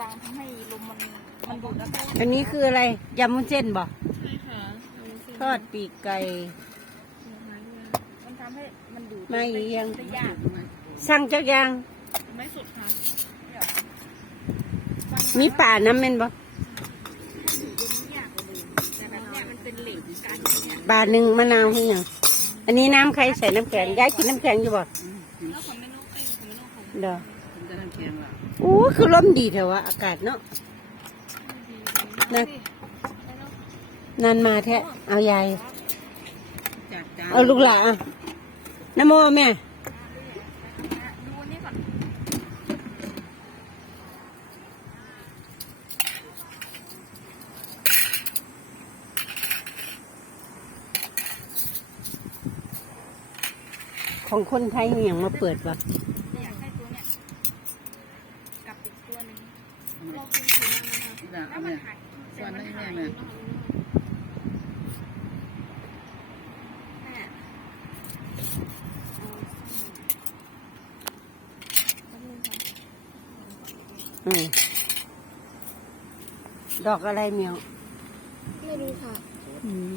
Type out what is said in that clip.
วางทำให้ลมมันมันดูดแล้วก็อันนี้คืออะไรยำมุ้นเส้นบ่ใช่ค่ะเอาสิทอดปีกไก่ มันทำให้มันดูดไม่ยัง ได้ยากสั่งจักอยาง ไม่สุดค่ะมีป่าน้ำแม่นบ่ดูดยากกว่าเดิมแต่แบบเนี้ยมันเป็นเหล็กการเนี่ยป่าหนึ่งมะนาวให้หยังอันนี้น้ำใครใส่น้ำแข็งยายกินน้ำแข็งอยู่บ่แล้วของแม่นกเอ้ยของแม่นกของเด้อ ผมจะทำเคียงล่ะโอ้คือลมดีเถอะวะอากาศเนาะนะนานมาแท้เอายายจากจานเอาลูกหลานอะน้ำโมแม่ดูอันนี้ก่อนของคนไทยอหย่างมาเปิดวะ ตัวหนึ่งเราคุยอยู่นั่นนะคะที่ด่าแล้เอาวมันเนี่ยหายส่วนนั้นหาแม่ยแม่แม่อืมดอกอะไรเมียว ไม่รู้ค่ะ อืม